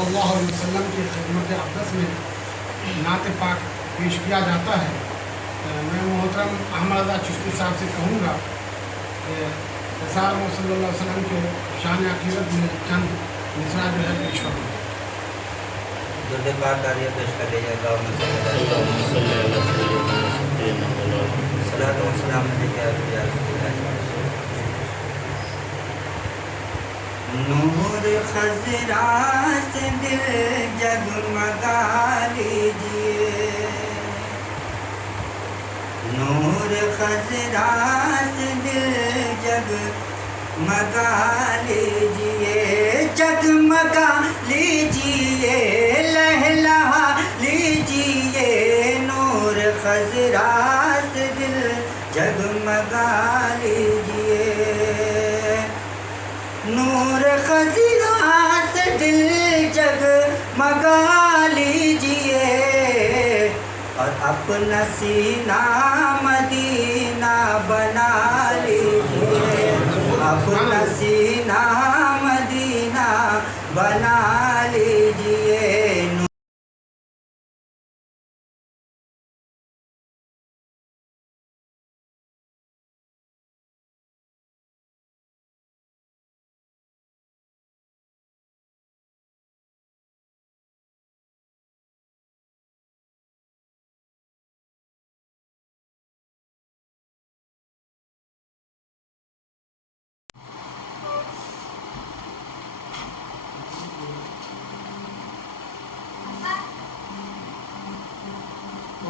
सल्लल्लाहु अलैहि वसल्लम की खिदमत अक़दस में नात पाक पेश किया जाता है। मैं मोहतरम अहमद रज़ा चिश्ती साहब से कहूँगा कि सरकार सल्लल्लाहु अलैहि वसल्लम के शान अक़ीदत में चंद मिसरा जो है पेश करूँगा। दुर्द पाक कार्य पेश कर लिया नूर खजरा से दिल जगमगा लीजिए, नूर खजरा से दिल जगमगा लीजिए, जगमगा लीजिए, लहलहा लीजिए, नूर खजरा से दिल जगमगा लीजिए, नूर खजरा से दिल जगमगा लीजिए, और अपना सीना मदीना बना लीजिए, अपना सीना मदीना बना लीजिए।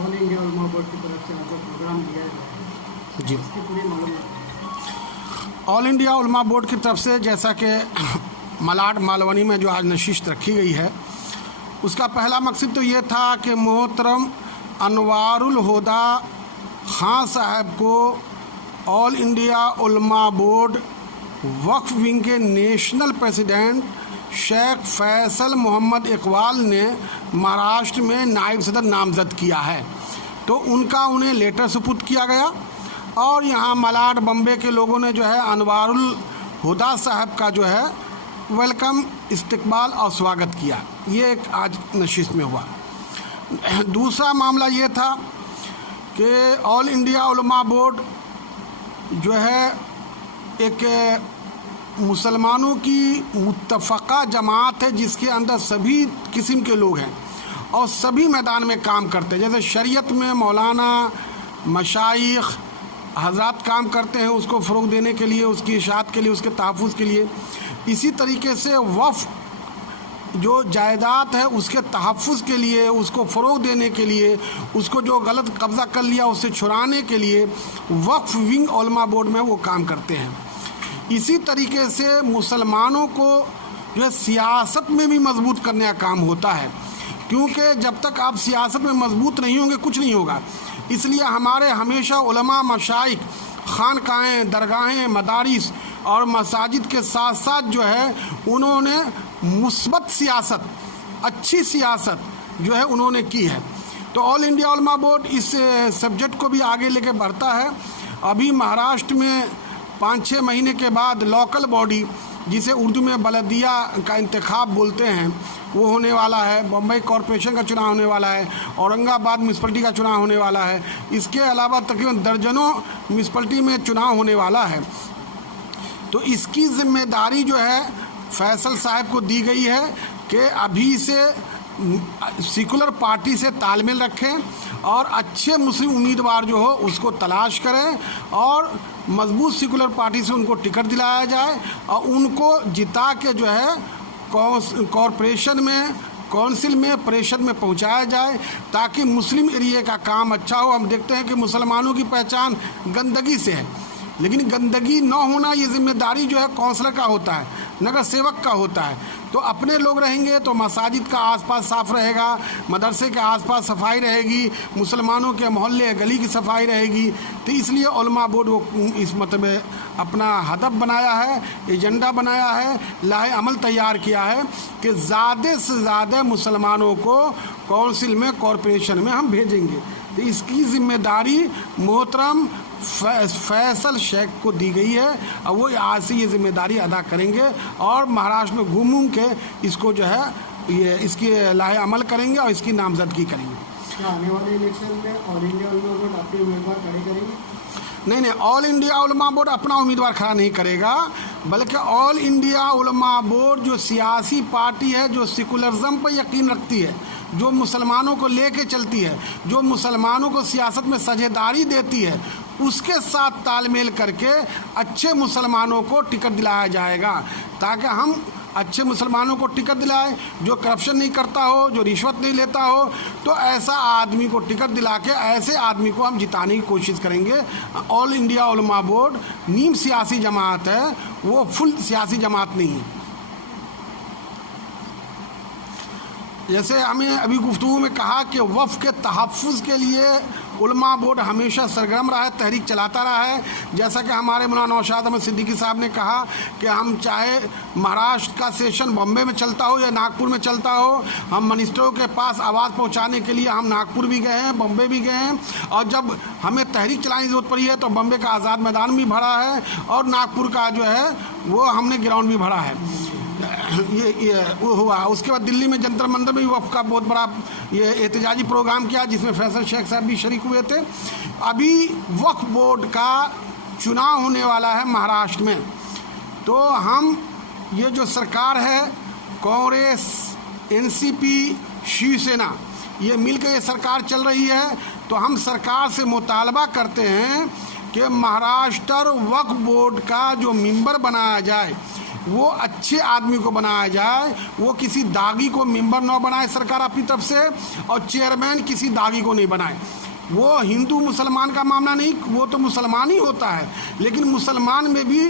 ऑल इंडिया उलमा बोर्ड की तरफ से आपको प्रोग्राम दिया गया जी, इसकी पूरी मालूमात। ऑल इंडिया उलमा बोर्ड की तरफ से जैसा कि मलाड मालवनी में जो आज नशिस्त रखी गई है, उसका पहला मकसद तो ये था कि मोहतरम अनवारुल हुदा खान साहब को ऑल इंडिया उलमा बोर्ड वक्फ विंग के national president Sheikh Faisal Mohammad Iqbal ने महाराष्ट्र में नायब सदर नामज़द किया है, तो उनका उन्हें लेटर सुपुर्द किया गया और यहाँ मलाड बम्बे के लोगों ने जो है अनवारुल हुदा साहब का जो है वेलकम, इस्तकबाल और स्वागत किया। ये एक आज नशिस्त में हुआ। दूसरा मामला ये था कि ऑल इंडिया उलमा बोर्ड जो है एक मुसलमानों की मुत्तफ़क़ा जमात है जिसके अंदर सभी किस्म के लोग हैं और सभी मैदान में काम करते हैं। जैसे शरीयत में मौलाना मशाइख हज़रात काम करते हैं उसको फ़रोग़ देने के लिए, उसकी इशाअत के लिए, उसके तहफ़्फ़ुज़ के लिए। इसी तरीके से वफ़ जो जायदाद है उसके तहफ़्फ़ुज़ के लिए, उसको फ़रोग़ देने के लिए, उसको जो गलत कब्ज़ा कर लिया उससे छुड़ाने के लिए वक्फ विंग उलमा बोर्ड में वो काम करते हैं। इसी तरीके से मुसलमानों को जो है सियासत में भी मजबूत करने का काम होता है, क्योंकि जब तक आप सियासत में मजबूत नहीं होंगे कुछ नहीं होगा। इसलिए हमारे हमेशा उलमा मशाइख खानकाहें, दरगाहें, मदारिस और मसाजिद के साथ साथ जो है उन्होंने मुस्बत सियासत, अच्छी सियासत जो है उन्होंने की है। तो ऑल इंडिया उलमा बोर्ड इस सब्जेक्ट को भी आगे लेके बढ़ता है। अभी महाराष्ट्र में 5-6 महीने के बाद लोकल बॉडी, जिसे उर्दू में बलदिया का इंतखाब बोलते हैं, वो होने वाला है। बम्बई कॉरपोरेशन का चुनाव होने वाला है, औरंगाबाद म्यूनसिपलिटी का चुनाव होने वाला है। इसके अलावा तकरीबन दर्जनों म्यूनसिपलिटी में चुनाव होने वाला है। तो इसकी जिम्मेदारी जो है फैसल साहब को दी गई है कि अभी से सेकुलर पार्टी से तालमेल रखें और अच्छे मुस्लिम उम्मीदवार जो हो उसको तलाश करें और मजबूत सेकुलर पार्टी से उनको टिकट दिलाया जाए और उनको जिता के जो है कॉरपोरेशन में, काउंसिल में, परिषद में पहुंचाया जाए ताकि मुस्लिम एरिया का काम अच्छा हो। हम देखते हैं कि मुसलमानों की पहचान गंदगी से है, लेकिन गंदगी न होना ये जिम्मेदारी जो है काउंसलर का होता है, नगर सेवक का होता है। तो अपने लोग रहेंगे तो मसाजिद का आसपास साफ़ रहेगा, मदरसे के आसपास सफाई रहेगी, मुसलमानों के मोहल्ले गली की सफाई रहेगी। तो इसलिए उलमा बोर्ड वो इस मतलब अपना हदफ बनाया है, एजेंडा बनाया है, लाहे अमल तैयार किया है कि ज़्यादा से ज़्यादा मुसलमानों को काउंसिल में, कॉरपोरेशन में हम भेजेंगे। तो इसकी जिम्मेदारी मोहतरम फैसल शेख को दी गई है और वो आज से ये जिम्मेदारी अदा करेंगे और महाराष्ट्र में घूम घूम के इसको जो है ये इसकी लाहे अमल करेंगे और इसकी नामजदगी करेंगे। क्या आने वाले इलेक्शन में ऑल इंडिया उलमा बोर्ड अपने उम्मीदवार खड़े करेंगे? नहीं, ऑल इंडिया उलमा बोर्ड अपना उम्मीदवार खड़ा नहीं करेगा, बल्कि ऑल इंडिया उलमा बोर्ड जो सियासी पार्टी है, जो सेकुलरिज्म पर यकीन रखती है, जो मुसलमानों को लेके चलती है, जो मुसलमानों को सियासत में साझेदारी देती है, उसके साथ तालमेल करके अच्छे मुसलमानों को टिकट दिलाया जाएगा, ताकि हम अच्छे मुसलमानों को टिकट दिलाएं, जो करप्शन नहीं करता हो, जो रिश्वत नहीं लेता हो, तो ऐसा आदमी को टिकट दिला के ऐसे आदमी को हम जिताने की कोशिश करेंगे। ऑल इंडिया उलमा बोर्ड नीम सियासी जमात है, वो फुल सियासी जमात नहीं है। जैसे हमें अभी गुफ्तगू में कहा कि वफ़ के तहफ़्फ़ुज़ के लिए उलमा बोर्ड हमेशा सरगर्म रहा है, तहरीक चलाता रहा है। जैसा कि हमारे मौलाना नौशाद अहमद सिद्दीकी साहब ने कहा कि हम चाहे महाराष्ट्र का सेशन बॉम्बे में चलता हो या नागपुर में चलता हो, हम मिनिस्टरों के पास आवाज़ पहुंचाने के लिए हम नागपुर भी गए हैं, बॉम्बे भी गए हैं, और जब हमें तहरीक चलाने की ज़रूरत पड़ी है तो बॉम्बे का आज़ाद मैदान भी भरा है और नागपुर का जो है वो हमने ग्राउंड भी भरा है। ये वो हुआ। उसके बाद दिल्ली में जंतर मंदिर में भी वफ़ का बहुत बड़ा ये एहतजाजी प्रोग्राम किया, जिसमें फैसल शेख साहब भी शरीक हुए थे। अभी वक्फ बोर्ड का चुनाव होने वाला है महाराष्ट्र में, तो हम ये जो सरकार है, कांग्रेस, एनसीपी, शिवसेना, ये मिलकर ये सरकार चल रही है, तो हम सरकार से मुतालबा करते हैं कि महाराष्ट्र वक्फ बोर्ड का जो मेंबर बनाया जाए वो अच्छे आदमी को बनाया जाए, वो किसी दागी को मेंबर न बनाए सरकार अपनी तरफ से, और चेयरमैन किसी दागी को नहीं बनाए। वो हिंदू मुसलमान का मामला नहीं, वो तो मुसलमान ही होता है, लेकिन मुसलमान में भी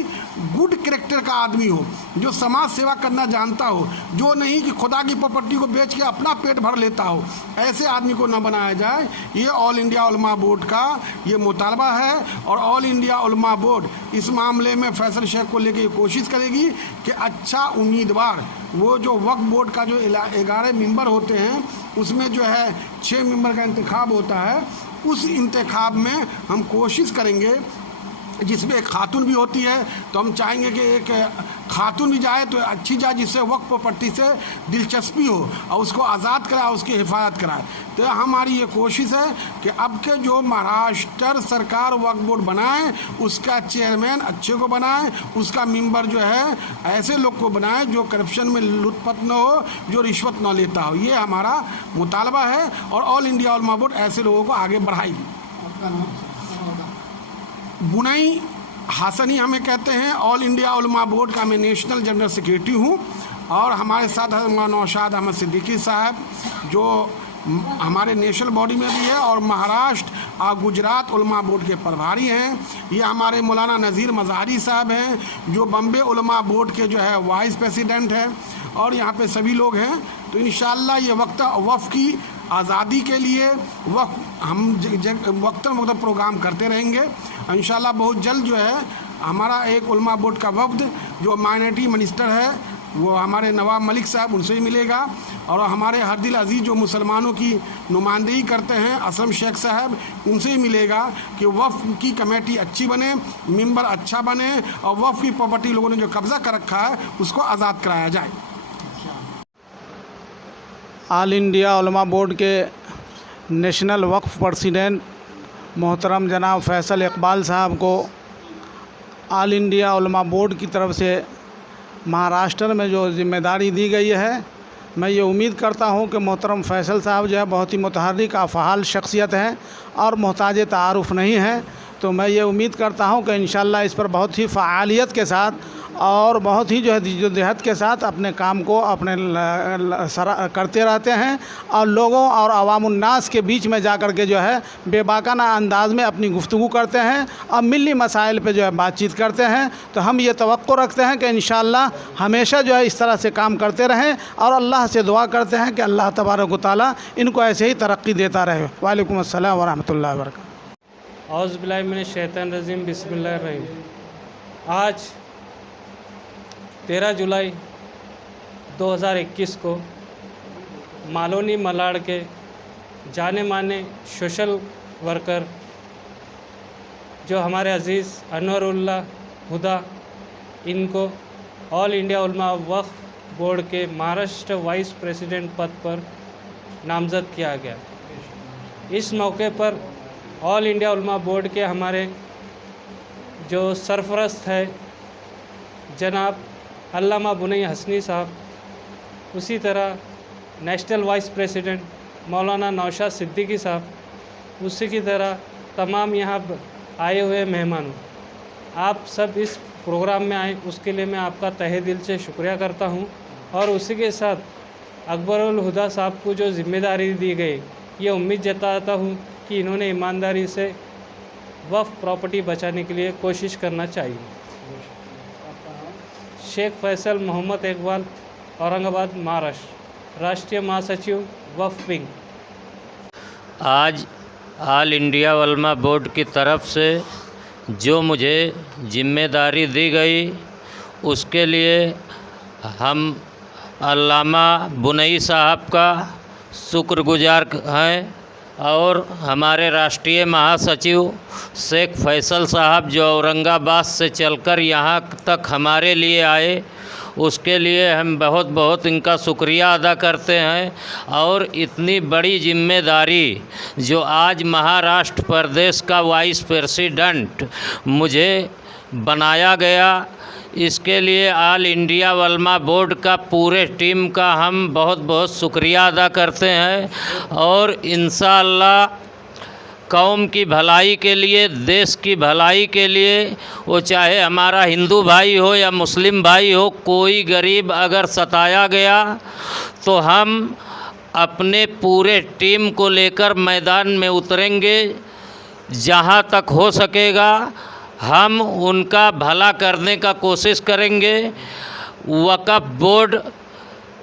गुड कैरेक्टर का आदमी हो, जो समाज सेवा करना जानता हो, जो नहीं कि खुदा की प्रॉपर्टी को बेच के अपना पेट भर लेता हो, ऐसे आदमी को न बनाया जाए। ये ऑल इंडिया उलमा बोर्ड का ये मुतालबा है, और ऑल इंडिया उलमा बोर्ड इस मामले में फैसल शेख को लेकर ये कोशिश करेगी कि अच्छा उम्मीदवार, वो जो वक्फ बोर्ड का जो 11 मेंबर होते हैं उसमें जो है 6 मेंबर का इंतखाब होता है, उस इंतखाब में हम कोशिश करेंगे, जिसमें एक खातून भी होती है, तो हम चाहेंगे कि एक खातून भी जाए तो अच्छी जाए, जिससे वक्फ प्रॉपर्टी से दिलचस्पी हो और उसको आज़ाद कराए, उसकी हिफाजत कराए। तो हमारी ये कोशिश है कि अब के जो महाराष्ट्र सरकार वक्फ बोर्ड बनाए, उसका चेयरमैन अच्छे को बनाए, उसका मेंबर जो है ऐसे लोग को बनाए जो करप्शन में लुटपट न हो, जो रिश्वत न लेता हो। ये हमारा मुतालबा है, और ऑल इंडिया उलमा बोर्ड ऐसे लोगों को आगे बढ़ाएगी। आपका नाम? बुनाई हासनी हमें कहते हैं। ऑल इंडिया उलमा बोर्ड का मैं नेशनल जनरल सेक्रेटरी हूँ, और हमारे साथ नौशाद अहमद सिद्दीकी साहब जो हमारे नेशनल बॉडी में भी है और महाराष्ट्र और गुजरात उलमा बोर्ड के प्रभारी हैं। ये हमारे मौलाना नज़ीर मज़ाहरी साहब हैं जो बम्बे उलमा बोर्ड के जो है वाइस प्रेसिडेंट हैं, और यहाँ पे सभी लोग हैं। तो इंशाअल्लाह ये वक्फ की आज़ादी के लिए हम वक्तन वक्त प्रोग्राम करते रहेंगे। इंशाअल्लाह बहुत जल्द जो है हमारा एक उलमा बोर्ड का वफ्द जो माइनॉरिटी मिनिस्टर है वो हमारे नवाब मलिक साहब, उनसे ही मिलेगा, और हमारे हरदिल अजीज़ जो मुसलमानों की नुमाइंदगी करते हैं असलम शेख साहब, उनसे ही मिलेगा कि वफ़ की कमेटी अच्छी बने, मेंबर अच्छा बने, और वफ़ की प्रॉपर्टी लोगों ने जो कब्ज़ा कर रखा है उसको आज़ाद कराया जाए। ऑल इंडिया उलमा बोर्ड के नेशनल वक्फ प्रेसिडेंट मोहतरम जनाब फैसल इकबाल साहब को ऑल इंडिया उलमा बोर्ड की तरफ से महाराष्ट्र में जो जिम्मेदारी दी गई है, मैं ये उम्मीद करता हूँ कि मोहतरम फैसल साहब जो है बहुत ही मुतहर्रिक फ़ाल शख्सियत हैं और मोहताज तारुफ़ नहीं हैं। तो मैं ये उम्मीद करता हूँ कि इंशाअल्लाह इस पर बहुत ही फ़आलियत के साथ और बहुत ही जो है जद्दोजहद के साथ अपने काम को अपने करते रहते हैं, और लोगों और अवामुन्नास के बीच में जा कर के जो है बेबाकाना अंदाज में अपनी गुफ्तगू करते हैं और मिली मसाइल पे जो है बातचीत करते हैं। तो हम ये तवक्को रखते हैं कि इंशाअल्लाह हमेशा जो है इस तरह से काम करते रहें, और अल्लाह से दुआ करते हैं कि अल्लाह तबारक व तआला इनको ऐसे ही तरक्की देता रहे। वालेकुम अस्सलाम व रहमतुल्लाहि व बरकातहू। औज़ु बिल्लाहि मिनश शैतानिर रजीम, बिस्मिल्लाहिर रहमानिर रहीम। आज 13 जुलाई 2021 को मालोनी मलाड के जाने माने सोशल वर्कर जो हमारे अज़ीज़ अनवरुल्लाह हुदा, इनको ऑल इंडिया उलमा वक्फ बोर्ड के महाराष्ट्र वाइस प्रेसिडेंट पद पर नामज़द किया गया। इस मौके पर ऑल इंडिया उलमा बोर्ड के हमारे जो सरफरस्त है जनाब अल्लामा बुनई हसनी साहब, उसी तरह नेशनल वाइस प्रेसिडेंट मौलाना नौशाद सिद्दीकी साहब, उसी की तरह तमाम यहाँ आए हुए मेहमानों, आप सब इस प्रोग्राम में आए उसके लिए मैं आपका तहे दिल से शुक्रिया करता हूँ। और उसी के साथ अकबरुल हुदा साहब को जो जिम्मेदारी दी गई, ये उम्मीद जताता हूँ कि इन्होंने ईमानदारी से वक्फ प्रॉपर्टी बचाने के लिए कोशिश करना चाहिए। शेख फैसल मोहम्मद इकबाल, औरंगाबाद, महाराष्ट्र, राष्ट्रीय महासचिव वक्फ विंग। आज ऑल इंडिया उलमा बोर्ड की तरफ से जो मुझे जिम्मेदारी दी गई उसके लिए हम अल्लामा बुनई साहब का शुक्रगुजार हैं और हमारे राष्ट्रीय महासचिव शेख फैसल साहब जो औरंगाबाद से चलकर यहाँ तक हमारे लिए आए, उसके लिए हम बहुत बहुत इनका शुक्रिया अदा करते हैं। और इतनी बड़ी जिम्मेदारी जो आज महाराष्ट्र प्रदेश का वाइस प्रेसिडेंट मुझे बनाया गया, इसके लिए ऑल इंडिया उलमा बोर्ड का पूरे टीम का हम बहुत बहुत शुक्रिया अदा करते हैं। और इंशाअल्लाह कौम की भलाई के लिए, देश की भलाई के लिए, वो चाहे हमारा हिंदू भाई हो या मुस्लिम भाई हो, कोई गरीब अगर सताया गया तो हम अपने पूरे टीम को लेकर मैदान में उतरेंगे। जहाँ तक हो सकेगा हम उनका भला करने का कोशिश करेंगे। वक़्फ़ बोर्ड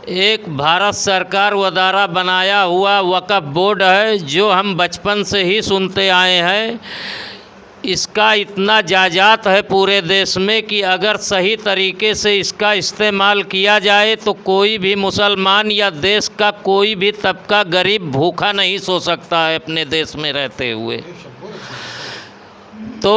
एक भारत सरकार द्वारा बनाया हुआ वक़्फ़ बोर्ड है जो हम बचपन से ही सुनते आए हैं। इसका इतना जायज़ात है पूरे देश में कि अगर सही तरीके से इसका इस्तेमाल किया जाए तो कोई भी मुसलमान या देश का कोई भी तबका गरीब भूखा नहीं सो सकता है अपने देश में रहते हुए। तो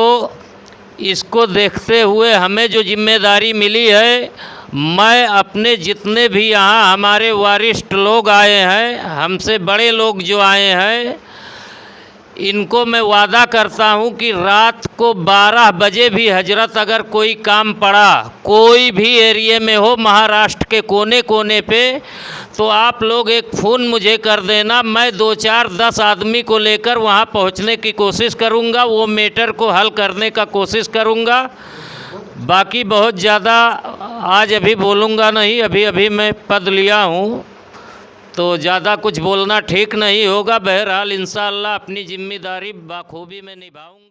इसको देखते हुए हमें जो जिम्मेदारी मिली है, मैं अपने जितने भी यहाँ हमारे वरिष्ठ लोग आए हैं, हमसे बड़े लोग जो आए हैं, इनको मैं वादा करता हूँ कि रात को 12 बजे भी हजरत अगर कोई काम पड़ा, कोई भी एरिया में हो महाराष्ट्र के कोने कोने पे, तो आप लोग एक फ़ोन मुझे कर देना। मैं 2, 4, 10 आदमी को लेकर वहाँ पहुँचने की कोशिश करूँगा, वो मैटर को हल करने का कोशिश करूँगा। बाकी बहुत ज़्यादा आज अभी बोलूँगा नहीं, अभी मैं पद लिया हूँ तो ज़्यादा कुछ बोलना ठीक नहीं होगा। बहरहाल इंशाअल्लाह अपनी जिम्मेदारी बाखूबी में निभाऊँगा।